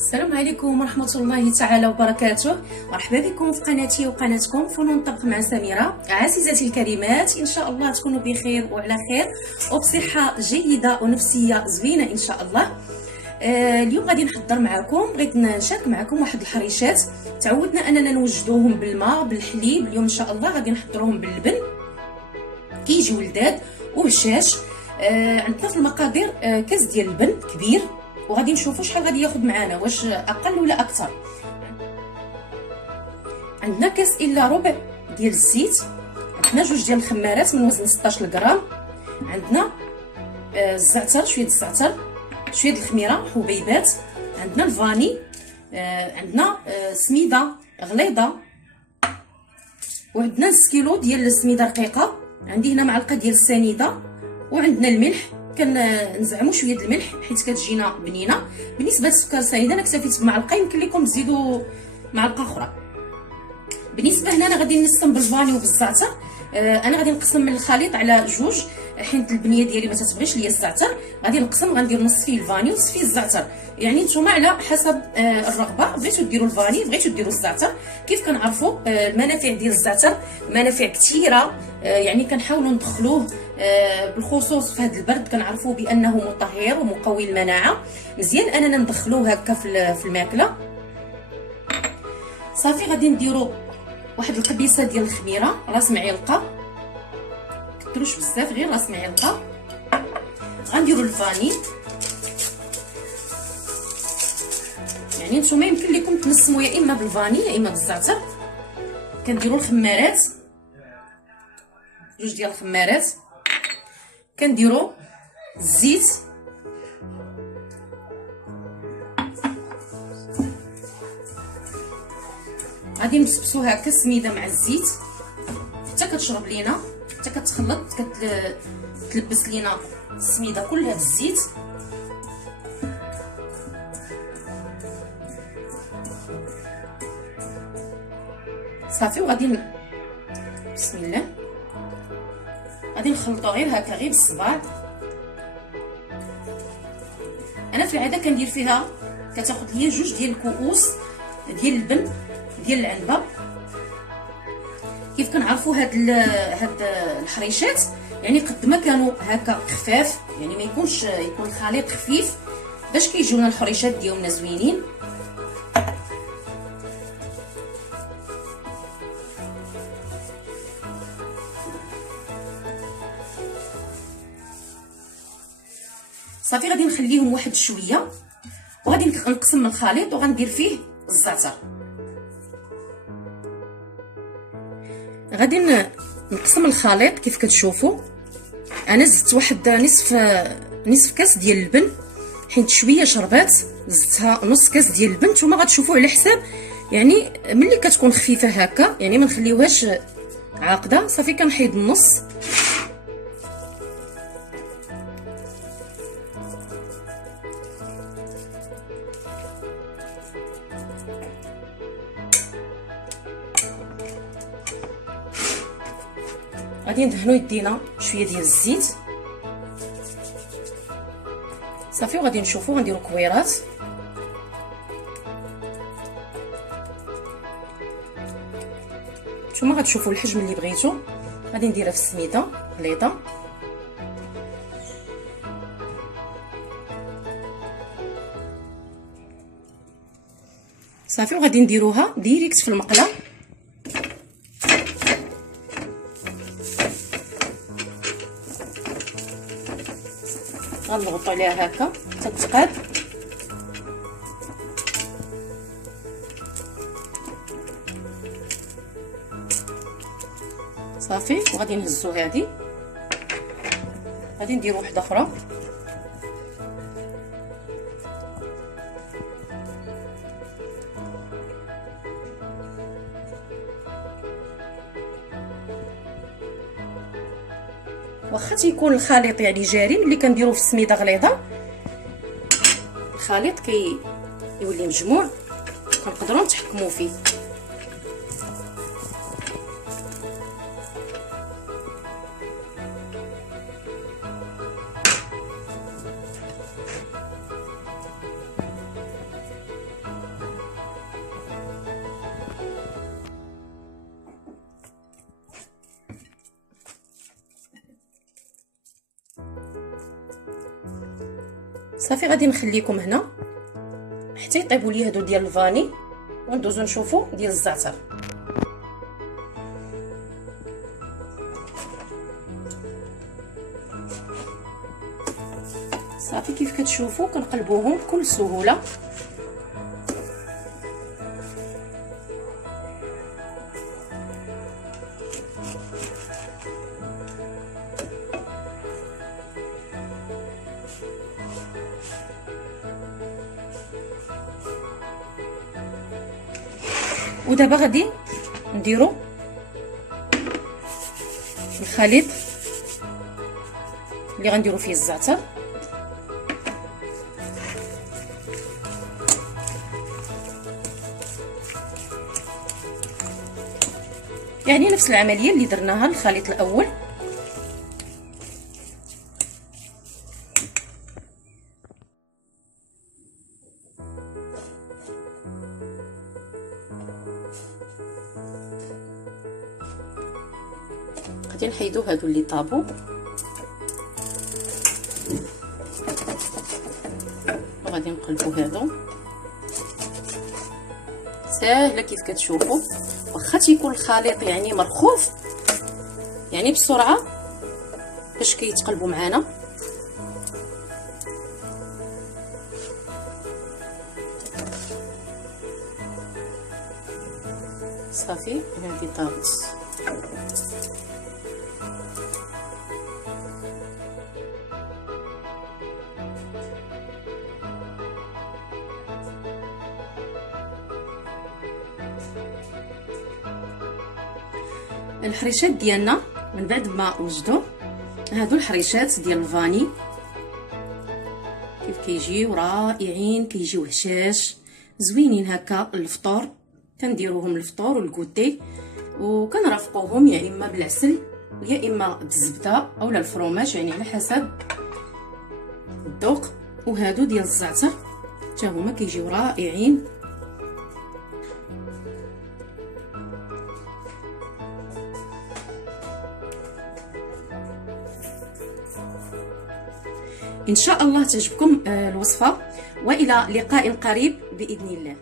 السلام عليكم ورحمة الله تعالى وبركاته. مرحبا بكم في قناتي وقناتكم فنون الطبخ مع سميرة. عزيزاتي الكريمات، إن شاء الله تكونوا بخير وعلى خير وبصحة جيدة ونفسية زوينة إن شاء الله. اليوم غادي نحضر معكم، بغيت نشارك معكم واحد الحريشات تعودنا أننا نوجدوهم بالماء بالحليب. اليوم إن شاء الله غادي نحضروهم باللبن، كيجيو لذاذ وهشاش. عندنا في المقادير كاس ديال اللبن كبير، وغادي نشوفوا شحال غادي ياخذ معنا، واش اقل ولا اكثر. عندنا كاس الا ربع ديال الزيت، عندنا جوج ديال الخمارات من وزن 16 غرام، عندنا الزعتر، شويه الزعتر، شويه الخميره حبيبات، عندنا الفاني، عندنا سميده غليظه، وعندنا نص كيلو ديال السميده رقيقه، عندي هنا معلقه ديال السنيده، وعندنا الملح. كنزعموا شويه الملح حيت كتجينا بنينه. بالنسبه للسكر السنيده انا اكتفيت بمعلقه، يمكن لكم تزيدوا معلقه اخرى. بالنسبه هنا انا غادي نقسم بالفاني وبالزعتر. انا غادي نقسم من الخليط على جوج حيت البنيه ديالي ما تتبغيش ليا الزعتر. غادي نقسم، غندير نص فيه الفاني ونص فيه الزعتر، يعني نتوما على حسب الرغبه. بغيتو ديروا الفاني، بغيتو ديروا الزعتر. كيف كنعرفوا المنافع ديال الزعتر؟ منافع كثيره، يعني كنحاولوا ندخلوه بالخصوص في هذا البرد، كنعرفوا بانه مطهر ومقوي المناعه. مزيان اننا ندخلوه هكا في الماكله. صافي غادي نديروا واحد القبيصه ديال الخميره، راس معلقه، كتروش بزاف، غير راس معلقه. غنديروا الفاني، يعني نتوما يمكن لكم تنسموا يا اما بالفاني يا اما بالزعتر. كنديروا الخمارات، جوج ديال الخمارات، كنديروا الزيت، غادي نبسبسوا هكا السميده مع الزيت حتى كتشرب لينا، حتى كتخلط، كتلبس لينا السميده كلها بالزيت. صافي، وغادي بسم الله غادي نخلطوا غير هكا، غير بالصباع. انا في العاده كندير فيها، كتاخذ ليا جوج ديال الكؤوس ديال اللبن ديال العنبه. كيف كنعرفوا هاد الحريشات، يعني قد ما كانوا هكا خفاف، يعني ما يكون الخليط خفيف باش كيجيونا الحريشات ديالنا زوينين. صافي غادي نخليهم واحد شويه، وغادي نقسم الخليط وغندير فيه الزعتر. غادي نقسم الخليط كيف كتشوفوا. انا زدت واحد نصف كاس ديال اللبن، حيت شويه شربات، زدتها نص كاس ديال اللبن. نتوما غتشوفوا على حساب، يعني ملي كتكون خفيفه هكا يعني ما نخليوهاش عاقده. صافي كنحيد النص. غادي ندهنو يدينا شويه ديال الزيت. صافي، وغادي نشوفو غنديرو كويرات. نتوما غتشوفوا الحجم اللي بغيتو. غادي نديرها في السميده غليظه. صافي، وغادي نديروها ديريكت في المقله. غنضغطوا عليها هكا حتى تقاد. صافي، وغادي نهزو هذه. غادي نديرو وحده اخرى. واخا تيكون الخليط يعني جاري، ملي كنديروه في السميده غليظه الخليط كيولي مجموع، كنقدروا نتحكموا فيه. صافي غادي نخليكم هنا حتى يطيبوا لي هادو ديال الفاني وندوزو نشوفوا ديال الزعتر. صافي كيف كتشوفوا كنقلبوهم بكل سهوله. ودابا غادي نديرو الخليط اللي غنديرو فيه الزعتر. يعني نفس العمليه اللي درناها الخليط الاول. غادي نحيدو هادو اللي طابو وغادي نقلبو هادو. ساهله كيف كتشوفوا، واخا تيكون الخليط يعني مرخوف يعني بسرعه باش كيتقلبوا معانا. صافي هذه طابت. الحريشات ديالنا من بعد ما وجدوا هادو الحريشات ديال الفاني كيف كيجيو رائعين، كيجيو هشاش زوينين هكا للفطور. كنديروهم للفطور والكوتي وكنرافقوهم يا اما بالعسل يا اما بالزبده اولا الفرomage، يعني على حسب الذوق. وهادو ديال الزعتر حتى هما كيجيو رائعين. إن شاء الله تعجبكم الوصفة، وإلى لقاء قريب بإذن الله.